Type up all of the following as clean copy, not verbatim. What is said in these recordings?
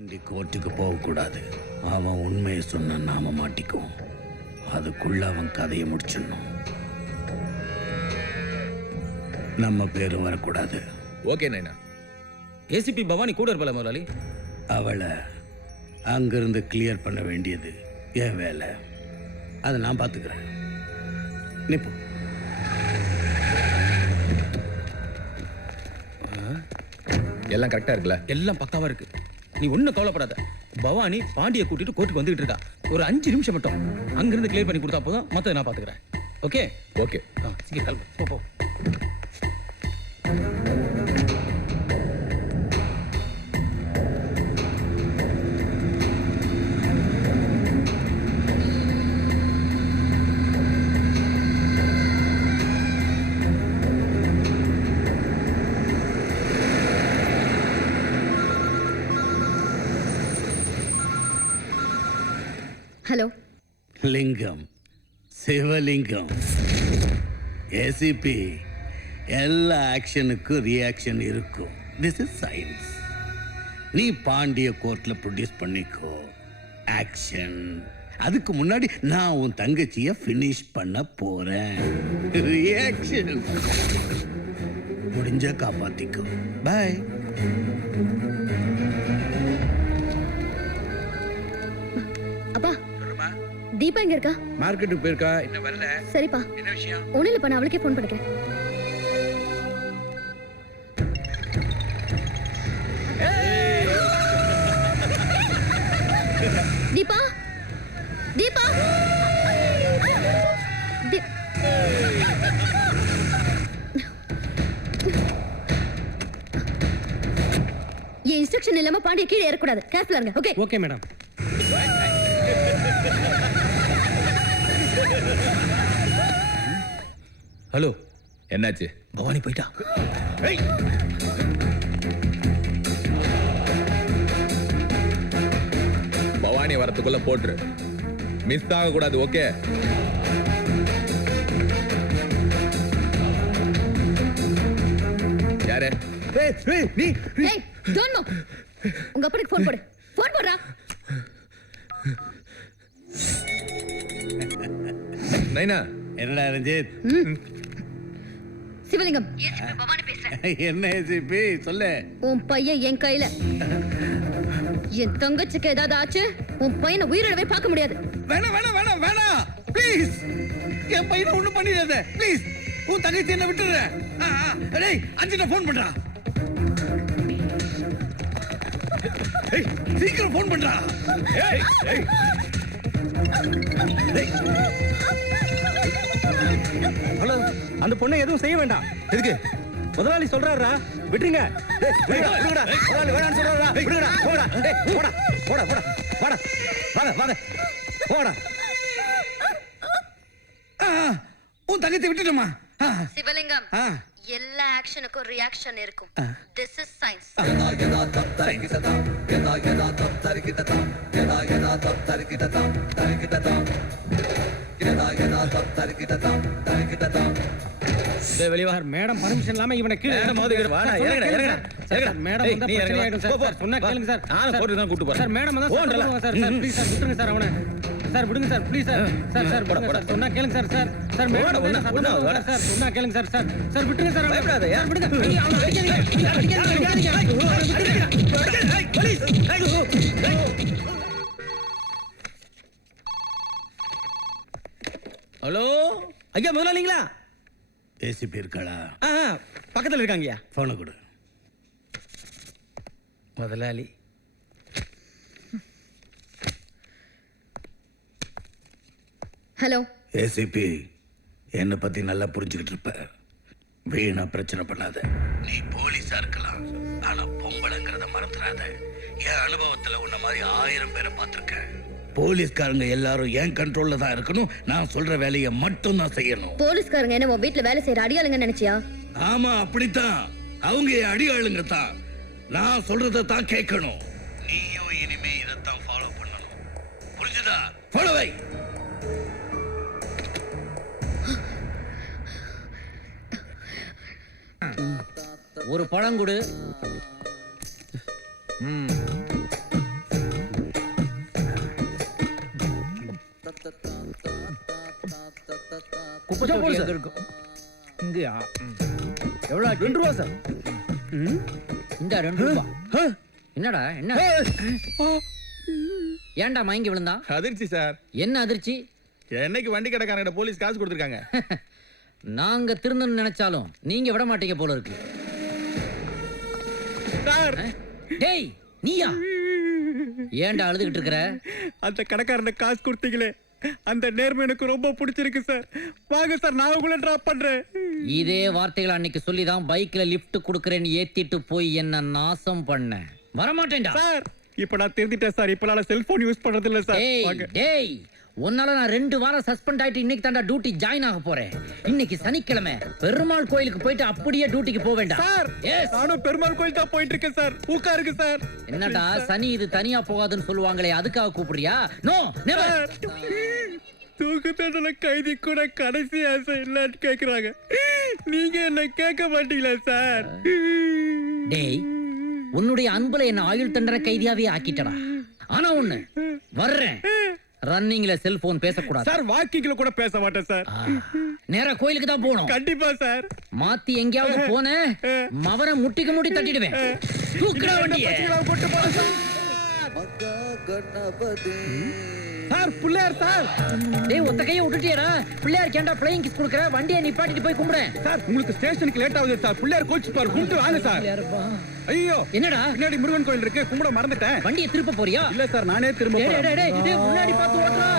பாண்டி கோர்ட்டுக்கு போகக்கூடாது. அவன் உண்மையை சொன்ன நாம மாட்டிக்குவோம். அதுக்குள்ள அவன் கதையை முடிச்சிடணும். நம்ம பேரும் வரக்கூடாது. ஓகே நைனா. ஏசிபி பவானி கூட இருப்பல முதலாளி. அவளை அங்கிருந்து கிளியர் பண்ண வேண்டியது என் வேலை. அதை நான் பார்த்துக்கிறேன். நிப்போ. எல்லாம் கரெக்டா இருக்குல்ல? எல்லாம் பக்காவா இருக்கு. நீ ஒன்னும் கவலைப்படாத. பவானி பாண்டியை கூட்டிட்டு கோர்ட்டுக்கு வந்துகிட்டு இருக்கா. ஒரு 5 நிமிஷம் மட்டும் அங்கிருந்து கிளியர் பண்ணி கொடுத்தா போதும். மற்ற நான் பார்த்துக்கிறேன். Okay okay. சீக்கிரம் கிளம்பு. போ. ஹலோ. லிங்கம், சிவலிங்கம். ஏசிபி, எல்லா ஆக்ஷனுக்கும் ரியாக்ஷன் இருக்கும். This is science. நீ பாண்டிய கோர்ட்ல ப்ரொடியூஸ் பண்ணிக்கோ. ஆக்ஷன். அதுக்கு முன்னாடி நான் உன் தங்கச்சியை ஃபினிஷ் பண்ண போறேன். ரியாக்ஷன். முடிஞ்ச காப்பாத்திக்கோ. பாய். அப்பா, தீபா எங்க இருக்கா? மார்க்கெட்டுக்கு போயிருக்கா, இன்னும் வரல. சரிப்பா. என்ன விஷயம்? ஒண்ணும் இல்லப்பா, நான் அவளுக்கே ஃபோன் பண்ணிக்கிறேன். தீபா, தீபா, என் இன்ஸ்ட்ரக்ஷன் இல்லாம பாண்டிய கீழே ஏறக்கூடாது. கேர்ஃபுல்லா இருங்க. ஓகே? Okay madam. ஹலோ, என்னாச்சு? பவானி போயிட்டா. பவானி வரத்துக்குள்ள போட்டுரு. மிஸ் ஆக கூடாது. ஓகே. யாரு? நீ ஏய், டோன்ட் மூவ். உங்க அப்பனுக்கு ஃபோன் போடு. ஃபோன் போடுறா. நைனா. என்னடா ரஞ்சித்? சிவலிங்கம், ஏசிபி பவானி பேசுறேன். என்ன ஏசிபி? சொல்லு. உன் பையன் என் கையில. என் தங்கச்சிக்கு ஏதாவது ஆச்சு, உன் பையனை உயிரிழவே பார்க்க முடியாது. வேணாம் வேணாம் வேணாம் வேணாம், ப்ளீஸ். என் பையனை ஒண்ணும் பண்ணிடாத ப்ளீஸ். உன் தங்கச்சி என்ன விட்டுற. டேய், அஞ்சிட்ட ஃபோன் பண்றா. ஏய், சீக்கிரம் ஃபோன் பண்றா. ஏய் ஏய் ஹலோ, அந்த பொண்ணை எதுவும் செய்ய வேண்டாம். எதுக்கு? முதலாளி சொல்றாரா, விட்டுருங்க. முதலாளி வேணாம்னு சொல்றாரா, விடுங்கடா. போடா, போடா, போடா, போடா, போடா, வாங்க, வாங்க, போடா. உன் தங்கச்சி விட்டுட்டோமா? சிவலிங்கம், எல்லா ஆக்ஷனுக்கும் ரியாக்ஷன் இருக்கும். This is science. Madam permission இல்லாம இவனை கீழே மேடம் சொன்னா கேளுங்க சார். கூட்டு போறேன் சார். மேடம் தான் சார். ப்ளீஸ் சார், விட்டுருங்க சார் அவனை. சார் விடுங்க சார், ப்ளீஸ் சார். சார் சொன்னா கேளுங்க சார். சார் மேடம் சார், சொன்னா கேளுங்க சார். சார் விட்டுருங்க சார். சார் விடுங்க. ஹலோ ஐயா, முதலாளிங்களா? ஏசிபி இருக்காளா? பக்கத்தில் இருக்காங்கய்யா. போனை கொடு. முதலாளி. ஹலோ. ஏசிபி, என்னை பத்தி நல்லா புரிஞ்சுக்கிட்டு இருப்ப. வீணா பிரச்சனை பண்ணாத. நீ போலீஸா இருக்கலாம், ஆனா பொம்பளைங்கிறத மறந்துடாத. என் அனுபவத்துல உன்ன மாதிரி 1000 பேரை பார்த்திருக்கேன். போலீஸ்காரங்க எல்லாரும் என் கண்ட்ரோல்ல தான் இருக்கணும். நான் சொல்ற வேலையை மட்டும் தான் செய்யணும். போலீஸ்காரங்க என்ன உன் வீட்டுல வேலை செய்யற அடியாளுங்க நினைச்சியா? ஆமா, அப்படித்தான். அவங்க என் அடியாளுங்க தான். நான் சொல்றதை தான் கேட்கணும். நீயும் இனிமே இதைத்தான் ஃபாலோ பண்ணணும். புரிஞ்சுதா? ஃபாலோ வை. ஒரு பழங்குடு. குப்பை இதோ போடு தொட்டி சார். எங்க இருக்கும் இங்கயா எவ்வளவு ஆச்சு? 2 ரூபா சார். இந்த 2 ரூபாய் என்னடா என்ன ஏன்டா மயங்கி விழுந்தா? அதிர்ச்சி சார். என்ன அதிர்ச்சி? என்னைக்கு வண்டி கடைக்காரங்க போலீஸ் காசு கொடுத்துருக்காங்க. நாங்க திருந்தன்னு நினைச்சாலும் நீங்க விட மாட்டீங்க போல இருக்கு. சார் டேய் நீயா? ஏன்டா அழுதுகிட்டு இருக்கற? அந்த கடைக்காரன காசு கொடுத்தீங்களே அந்த நேர்மை எனக்கு ரொம்ப பிடிச்சிருக்கு சார். வாங்க சார், நான் உங்களை டிராப் பண்றேன். இதே வார்த்தைகளை அன்னைக்கு சொல்லி தான் பைக்ல லிஃப்ட் குடுக்கறேன்னு ஏத்திட்டு போய் என்ன நாசம் பண்ண. வரமாட்டேன்டா சார் இப்ப நான் திருந்திட்டேன் சார். இப்ப நான் செல்போன் யூஸ் பண்றது இல்ல சார். டேய் வாங்க. டேய் உன்னால நான் 2 வாரம் சஸ்பெண்ட் ஆயிட்டு இன்னைக்கு தாண்டா டியூட்டி ஜாயின் ஆக போறேன். இன்னைக்கு சனிக்கிழமை பெருமாள் கோயிலுக்கு போயிட்டு அப்படியே டியூட்டிக்கு போக வேண்டாம். Sir yes. நானும் பெருமாள் கோயில் தான் போயிட்டு இருக்கேன் சார். உட்காருங்க சார். என்னடா சனி இது தனியா போகாதுன்னு சொல்லுவாங்களே அதுக்காக கூப்பிடுறியா? No never. தூக்கு தண்டனை கைதி கூட கடைசி ஆசை இல்லன்னு கேக்குறாங்க. நீங்க என்ன கேட்க மாட்டீங்களா சார்? டேய் உன்னுடைய அன்புல என்ன ஆயுள் தண்டனை கைதியாவே ஆக்கிட்டடா. ஆனா ஒண்ணு வர்றேன். ரன்னிங்ல செல்போன் பேசக்கூடாது சார். வாக்கிங்ல கூட பேச மாட்டேன் சார். நேரா கோயிலுக்கு தான் போகணும். கண்டிப்பா சார். மாத்தி எங்கேயாவது போன மவன முட்டிக்கு முட்டி தட்டிடுவேன். தூக்குடா வண்டியை. பசங்களா போட்டு போறேன் சார். Sir Pillaiyar sir. டேய் ஒத்த கையை விட்டுட்டியடா. பிள்ளையார் கேண்டா ஃப்ளையிங் கிஸ் கொடுக்கற. வண்டியை நிப்பாட்டிட்டு போய் கும்பிடுறேன். சார் உங்களுக்கு ஸ்டேஷனுக்கு லேட் ஆகுது சார். பிள்ளையார் கோச்சு பாரு. கும்பிட்டு வாங்க சார். ஐயோ என்னடா பின்னாடி முருகன் கோயில் இருக்கு. கும்பிட மறந்துட்டேன். வண்டியை திருப்ப போறியா? இல்ல சார் நானே திரும்ப டேய் போறேன். டேய் டேய் டேய் முன்னாடி பார்த்து ஓட்டுறா.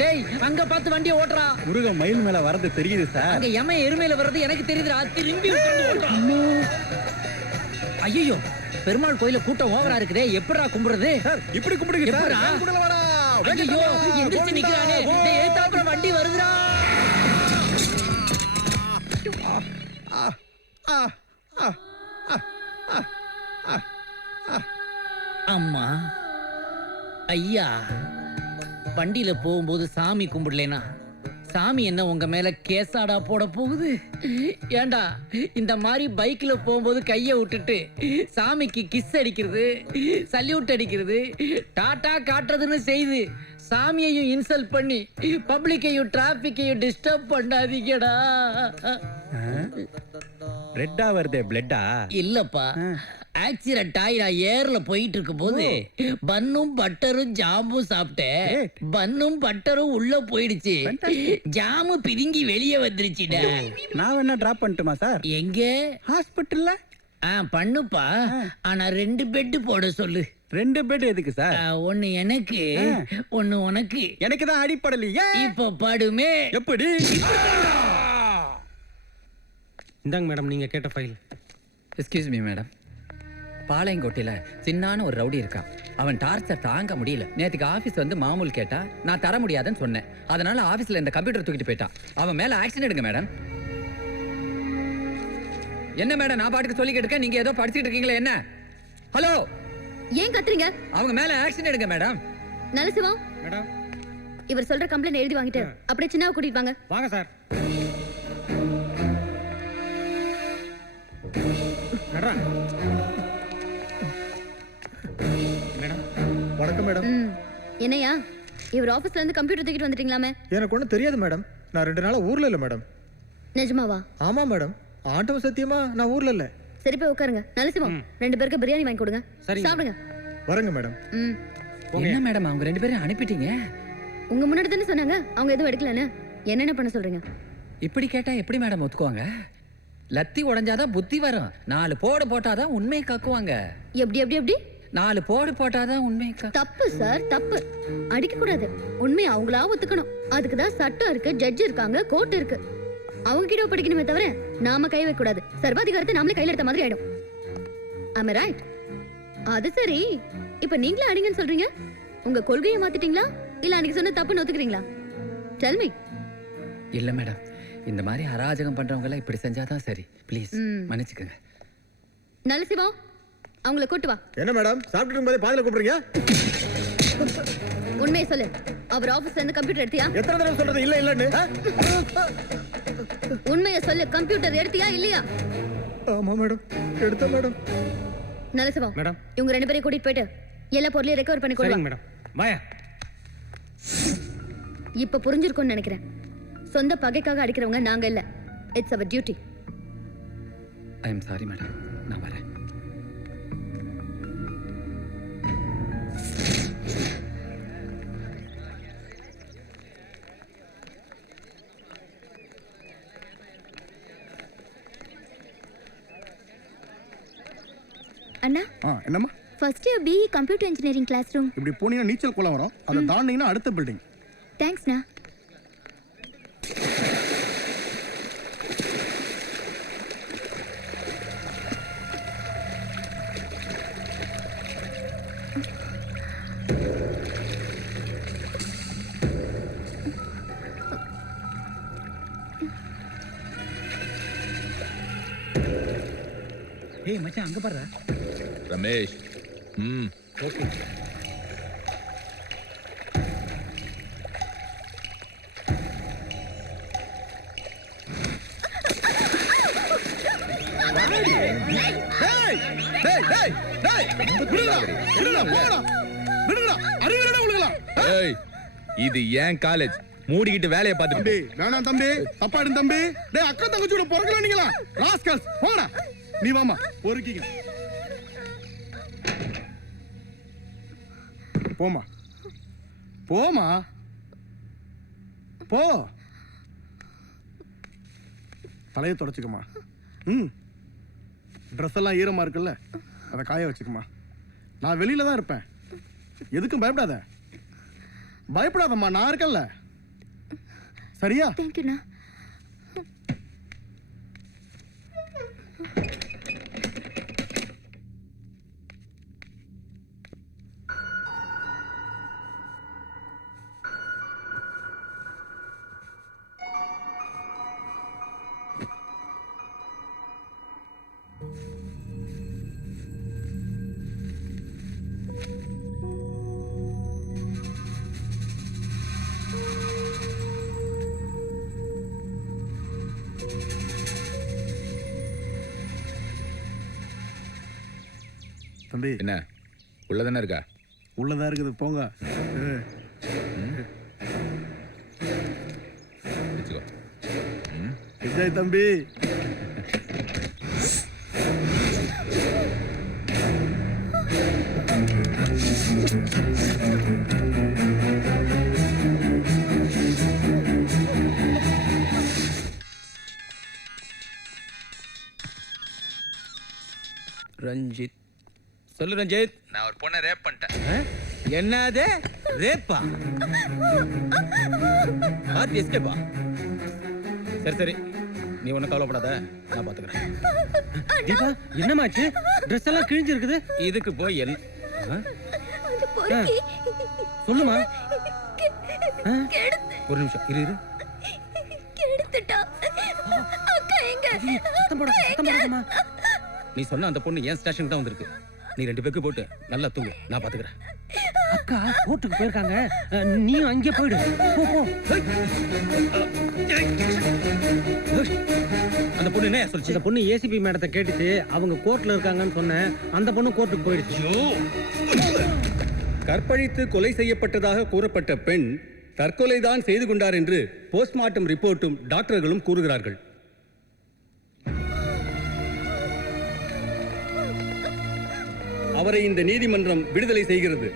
டேய் அங்க பார்த்து வண்டியை ஓட்டுறா. முருகன் மயில் மேல வரது தெரியுது சார். அங்க எம எருமையில வர்றது எனக்கு தெரியுதுடா. திரும்பி உட்கார்ந்து ஓட்டுறா. ஐயோ பெருமாள் கோயில கூட்டம் ஓவரா இருக்குதே. எப்படிடா கும்பிடுறது? சார் இப்படி கும்பிடுங்க சார். எப்படிடா? என் கூடல வாடா. ஐயோ எந்திரிச்சு நிக்கிறானே. டேய் ஏத்தாப்புல வண்டி வருதுடா. அம்மா ஐயா வண்டியில போகும்போது சாமி கும்பிடலனா சாமி என்ன உங்க மேல கேசாடா போட போகுது? ஏண்டா இந்த மாதிரி பைக்ல போகும்போது கைய விட்டுட்டு சாமிக்கு கிஸ் அடிக்கிறது, சல்யூட் அடிக்கிறது, டாடா காட்டுறதுன்னு செய்து சாமியையும் இன்சல்ட் பண்ணி பப்ளிக்கையும் டிராபிக்கையும் டிஸ்டர்ப் பண்ணாதீங்கடா. ரெட்டா வருதே பிளட்டா? இல்லப்பா ஆக்சிடென்ட் ஆகி நான் ஏர்ல போயிட்டு இருக்கும் போது பன்னும் பட்டரும் ஜாமும் சாப்பிட்டேன். பன்னும் பட்டரும் உள்ள போயிடுச்சு. ஜாமு பிரிங்கி வெளியே வந்துருச்சுடா. நான் வேணா டிராப் பண்ணட்டுமா சார்? எங்க? ஹாஸ்பிட்டல்ல. பண்ணுப்பா. ஆனா 2 பெட் போட சொல்லு. 2 பெட் எதுக்கு சார்? ஒன்னு எனக்கு ஒன்னு உனக்கு. எனக்கு தான் அடிப்படலையே. இப்ப படுமே. எப்படி? இந்தாங்க மேடம் நீங்க கேட்ட ஃபைல். Excuse me madam. பாளையங்கோட்டையில் சின்னான ஒரு ரவுடி இருக்கான். அவன் டார்ச்சர் தாங்க முடியல. நேற்றுக்கு ஆஃபீஸ் வந்து மாமூல் கேட்டா நான் தர முடியாதுன்னு சொன்னேன். அதனால ஆஃபீஸில் இந்த கம்ப்யூட்டர் தூக்கிட்டு போயிட்டான். அவன் மேலே ஆக்ஷன் எடுங்க மேடம். என்ன மேடம் நான் பாட்டுக்கு சொல்லிக்கிட்டு இருக்கேன், நீங்க ஏதோ படிச்சுட்டு இருக்கீங்களா என்ன? ஹலோ ஏன் கத்துறீங்க? அவங்க மேலே ஆக்ஷன் எடுங்க மேடம். நலசிவா மேடம் இவர் சொல்ற கம்ப்ளைண்ட் எழுதி வாங்கிட்டு அப்படியே சின்னாவை கூட்டிட்டு வாங்க. வாங்க சார். வணக்கம் மேடம். என்னையா இவர் ஆபீஸ்ல இருந்து கம்ப்யூட்டர் தூக்கிட்டு வந்துட்டீங்களாமே? எனக்கு ஒன்றும் தெரியாது மேடம். நான் 2 நாளா ஊர்ல இல்ல மேடம். நிஜமாவா? ஆமா மேடம். ஆண்டவ சத்தியமா நான் ஊர்ல இல்ல. சரி போய் உட்காருங்க. நலசிவம் 2 பேருக்கு பிரியாணி வாங்கி கொடுங்க. சாப்பிடுங்க. வரங்க மேடம். என்ன மேடம் அவங்க 2 பேரும் அனுப்பிட்டீங்க? உங்க முன்னாடி தானே சொன்னாங்க அவங்க எதுவும் எடுக்கலன்னு. என்னென்ன பண்ண சொல்றீங்க? இப்படி கேட்டா எப்படி மேடம் ஒத்துக்குவாங்க? லத்தி உடைஞ்சாதான் புத்தி வரும். 4 போடு போட்டாதான் உண்மையை காக்குவாங்க. எப்படி எப்படி எப்படி? 4 போடு போட்டாதான் உண்மையை தப்பு சார் தப்பு. அடிக்க கூடாது. உண்மையை அவங்களா ஒத்துக்கணும். அதுக்கு தான் சட்டம் இருக்கு, ஜட்ஜ் இருக்காங்க, கோர்ட் இருக்கு. அவங்க கிட்ட படிக்கணுமே தவிர நாம கை வைக்க கூடாது. சர்வாதிகாரத்தை நாமளே கையில எடுத்த மாதிரி ஆயிடும். am I right? அது சரி, இப்ப நீங்களே அடிங்கன்னு சொல்றீங்க. உங்க கொள்கையை மாத்திட்டீங்களா இல்ல அன்னைக்கு சொன்ன தப்புன்னு ஒத்துக்கிறீங்களா? tell me. இல்ல மேடம், இந்த மாதிரி அராஜகம் பண்றவங்க எல்லாம் இப்படி செஞ்சாதான் சரி. ப்ளீஸ் மன்னிச்சுக்கங்க. நல்ல சிவா அவங்கள கூட்டு வா. என்ன மேடம் சாப்பிட்டு இருக்கும்போது பாதியில கூப்பிடுறீங்க? உண்மையை சொல்லு. அவர் ஆபீஸ்ல இருந்து கம்ப்யூட்டர் எடுத்தியா? எத்தனை தடவை சொல்றது இல்ல இல்லன்னு? உண்மையை சொல்லு. கம்ப்யூட்டர் எடுத்தியா இல்லையா? ஆமா மேடம் எடுத்தேன் மேடம். நல்ல சிவா மேடம் இவங்க 2 பேரையும் கூட்டிட்டு போயிட்டு எல்லா பொருளையும் ரெக்கவர் பண்ணி கொடுங்க. மேடம் வாயா. இப்ப புரிஞ்சிருக்கும்னு நினைக்கிறேன். சொந்த பகைக்காக அடிக்கிறவங்க நாங்க இல்ல. It's our duty. I am sorry madam, நான் வரேன். அண்ணா, என்னம்மா? First year BE computer engineering class room. இப்படி போனீங்கன்னா நீச்சல் குளம் வரும். அதை தாண்டிங்கன்னா அடுத்த பில்டிங். தேங்க்ஸ்ண்ணா. ஏய் மச்சான், அங்க பாரு. ரமேஷ். ஓகே. ஏய், இது ஏன் காலேஜ்? மூடிக்கிட்டு வேலையை பார்த்துட்டு வேணாம் தம்பி, தப்பாடு தம்பி. டேய், அக்கா தங்கச்சியோட பொறுக்கலாம் நீங்களா? ராஸ்கல்ஸ், போடா. நீ வாமா, பொறுக்கிங்க. போமா, போமா, போ. தலையை தொடச்சுக்கமா. ட்ரெஸ் எல்லாம் ஈரமா இருக்குல்ல, அதை காய வச்சுக்கமா. நான் வெளியில தான் இருப்பேன், எதுக்கும் பயப்படாத. பயப்படாதம்மா, நான் இருக்கேன்ல. சரியா? தேங்க்யூண்ணா. தம்பி, என்ன உள்ளதானே இருக்கா? உள்ளதா இருக்குது, போங்க. வச்சுக்கோ. விஜய் தம்பி. ரஞ்சித், சொல்லு ரஞ்சித். நான் ஒரு பொண்ணை ரேப் பண்ணிட்டேன். என்னது ரேப்பா? ஆர்த்தி எஸ்கேப்பா? சரி சரி, நீ ஒன்றும் கவலைப்படாத, நான் பார்த்துக்கிறேன். தீபா, என்னமாச்சு? ட்ரெஸ் எல்லாம் கிழிஞ்சு இருக்குது. இதுக்கு போய் என்ன சொல்லுமா? ஒரு நிமிஷம் இரு இரு. நீ சொன்ன அந்த பொண்ணு ஏன் ஸ்டேஷனுக்கு தான் வந்திருக்கு. நீ 2 பேருக்கு போட்டு நல்லா தூங்கு, நான் பாத்துக்கிறேன். அக்கா கோர்ட்டுக்கு போயிருக்காங்க, நீயும் அங்கே போயிடு. போ போ. அந்த பொண்ணு என்ன சொல்லுச்சு? அந்த பொண்ணு ஏசிபி மேடத்தை கேட்டுச்சு, அவங்க கோர்ட்ல இருக்காங்கன்னு சொன்னேன். அந்த பொண்ணு கோர்ட்டுக்கு போயிடுச்சு. கற்பழித்து கொலை செய்யப்பட்டதாக கூறப்பட்ட பெண் தற்கொலைதான் செய்து கொண்டார் என்று போஸ்ட்மார்ட்டம் ரிப்போர்ட்டும் டாக்டர்களும் கூறுகிறார்கள். அவரை இந்த நீதிமன்றம் விடுதலை செய்கிறது.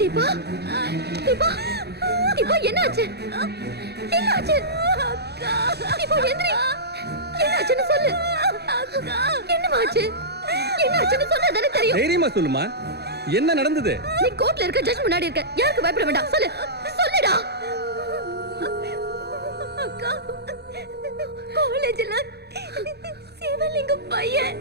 தீபா, தீபா, தீபா, என்னாச்சு? என்னாச்சு? தீபா, எந்திரி. என்னாச்சுன்னு சொல்லு. என்னமாச்சு? என்னாச்சுன்னு சொன்னா தானே தெரியும். தைரியமா சொல்லுமா, என்ன நடந்தது? நீ கோர்ட்ல இருக்க, ஜட்ஜ் முன்னாடி இருக்க, யாருக்கு பயப்பட வேண்டாம். சொல்லு, சொல்லுடா. அக்கா, காலேஜ்ல சிவலிங்கம் பையன்